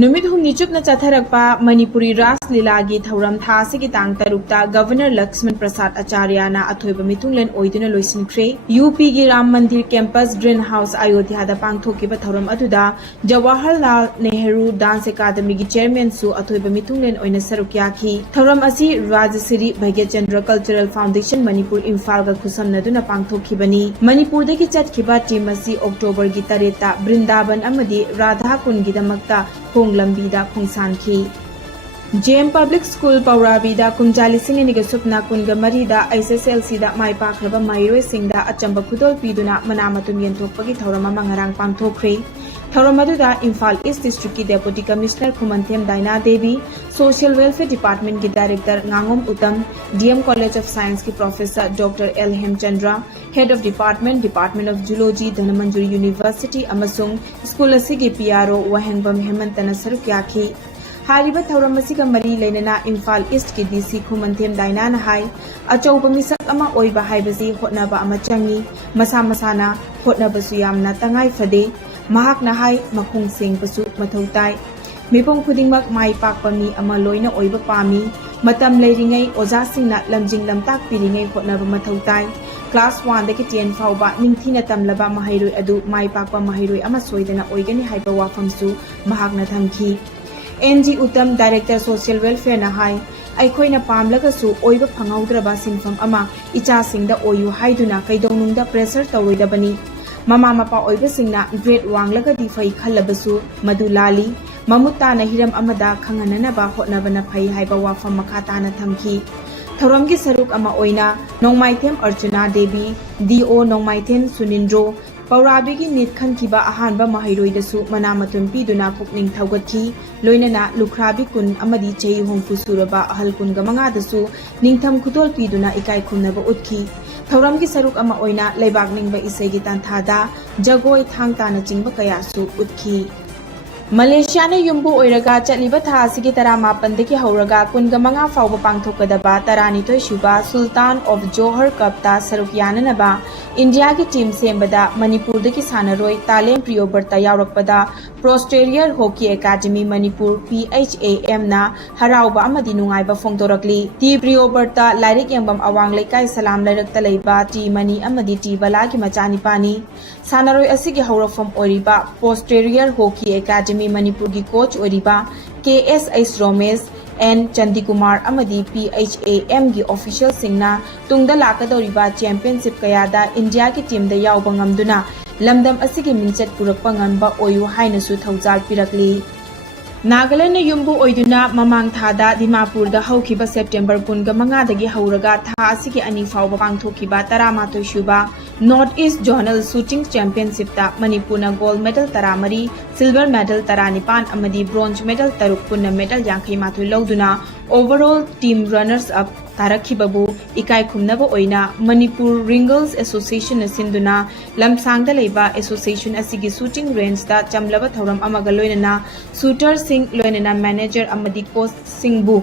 नुमित हुमनी चुपना चथरकपा मणिपुरी रास लीलागी थौरम थासिगी तांग तरुकता गवर्नर लक्ष्मण प्रसाद आचार्यना अथोइबा मिथुंगलेन ओइदुना लोइसिनख्रे यूपी की Ram Mandir campus green house Ayodhya पांगथोकिबा थौरम अदुदा जवाहरलाल नेहरू डांस अकादमी की चेयरमैन सु अथोइबा मिथुंगलेन ओइना सरुक याखी थौरम असी राजश्री भाग्यचंद्र कल्चरल फाउंडेशन मणिपुर इम्फालगा खुसमनदुना पांगथोकिबनी मणिपुरदगी चटखिबा टीम असी अक्टोबर की 3 वृंदावन अमदी राधा कुंडगिदमक्ता खोंग लंबीदा खोंगसानखी जेएम पब्लिक स्कूल पौराबीदा कुमजालिसिंग सुपना कुंग मरीदा ISSLC माई पाख्रबा माइरोइसिंगदा अचंबा खुदोल पीदुना मनामतुम यंथोकपगी थौरम अमा ngarang पांगथोखरे थौरम अदुदा इम्फाल ईस्ट डिस्ट्रिक्ट की deputy commissioner Khumanthem Daina Devi social welfare department की डायरेक्टर nganगोम Uttam DM college of science की professor doctor L Hemchandra head of department of zoology Dhanamanjuri university अमसुंग स्कूल की PRO वहेंगबम हेमंतना सरुक याखी हारिबा थौरम असिगा मरी लेनना इम्फाल ईस्ट की DC खुमंथेम दाइना हाई अचौब मिसक अमा ओइबा हाइबसी होटनाबा अमा चंगी मसा मसाना होटनाबसु यामना तंगाई फदे महाकना हाई मखोंग सेंगबसु मथौ ताई मिपुम खुदिंगमक माई पाकपा मी अमा लोइना ओइबा पामी मतम लेरिङै ओजासिंगना लमजिंग लमताक पिरिङै होटनाबा मथौ ताई क्लास 1 दगी 10 फाउबा निंगथिना तमलबा महाइरोय अदु माई पाकपा महाइरोय अमा सोइदना ओइगनी हाइबा वाफमसु महाकना थमखी NG उत्तम डायरेक्टर सोशल वेलफेयर ना हाई अखोइना पामलगसु ओइबा फंगौद्रबा सिंफम अमा इचासिंगदा ओयु हाइदुना कैदौनुंगदा प्रेशर तौरोइदबनी ममा मपा ओइबसिंगना ग्रेड वांगलगदी फै खल्लबसु मदु लाली ममुताना हिरम अमदा खंगननबा होटनबना फै हाइबा वाफम मखाताना थमखी थौरम की सरुक अमा ओइना नोंमाइथेम अर्चना देवी DO नोंमाइथेम सुनिंद्रो पौराबी की नीट खनखिबा अहानबा महाइरोइदसु मनामतुम पीदुना पुकनिंग थौगतखी लोइनना लुखराबी कुन अमदी चेई होंफु सुरबा अहल कुन गमंगादसु निंगथम खुतोल पीदुना इकाई खुमनबा उतखी थौरम की सरुक अमा ओइना लेबाक निंगबा इसेगी तांथादा जगोय थांगताना चिंगबा कयासु उतखी मलेशिया ने युम्बु ओइरगा चलिबा था सिगी 18 दगी हौरगा कुनगा मंगा फाउबा पांगथोकदबा 92 सुबा सुल्तान ऑफ जोहर कपता सरुक याननबा इंडिया की टीम सेंबदा मणिपुर दगी सानरोय तालेम प्रियोबर्ता यावरकपदा प्रोस्टेरियर हॉकी एकेडमी मणिपुर PHAM ना हराउबा अमदी नुंगाइबा फोंदोरकली टी प्रियोबर्ता लाइरिक यंगबम अवांग लेकाय सलाम लाइरकता लेबा टी मनी अमदी टी बला की मचानिपानी सानरोय असिगी हौरफम ओरिबा प्रोस्टेरियर हॉकी एकेडमी मणिपुर की कोच ओरिबा KSH रोमेश N चंदीकुमार अमदी PHAM की ऑफिशियल सिंगना तुंगदा लाकदौरिबा चैंपियनशिप कयादा इंडिया की टीम दा यावबा ngamduna लमदम असिगी मिंचत पुरकपा ngamba ओयु हाइनसु थौजाल पिरकली नागालैंड युम्बु ओइदुना ममांग थादा दिमापुर दा हौखिबा सेप्टेम्बर 15 दगी हौरगा था असिगी अनि फाउबा पांगथोखिबा 13 सुबा North East zonal shooting championship ता मणिपुरना गोल्ड मेडल 13 सिल्वर मेडल 19 अमदी ब्रोंज मेडल 3 पुन्ना मेडल 58 लौदुना ओवरऑल टीम रनर्स अप तारखिबबु इकाई खुमनबा ओइना मणिपुर रिंगल्स एसोसिएशन सिंदुना लमसांगदा लेबा एसोसिएशन असिगी शूटिंग रेंज दा चमलबा थौरम अमगा लोइनना शूटर सिंह लोइनना मैनेजर अमदी कोच सिंहबु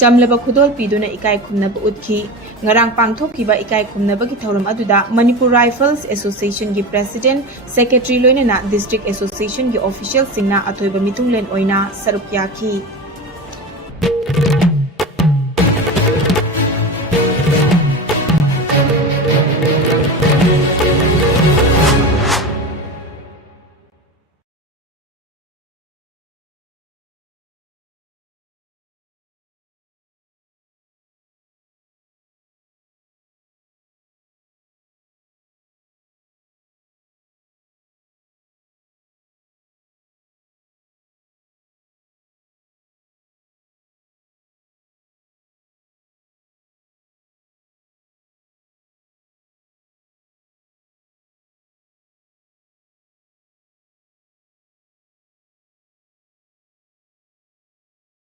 चमलबा खुदोल पीदुना इकाई खुमनबा उतखी ngarang पांगथोखिबा इकाई खुमनबगी थौरम अदुदा मणिपुर राइफल्स एसोसिएशन की प्रेसिडेंट सेक्रेटरी लोइनना डिस्ट्रिक्ट एसोसिएशन की ऑफिशियल सिंगना अथोइबा मिथुंगलेन ओइना सरुक याखी।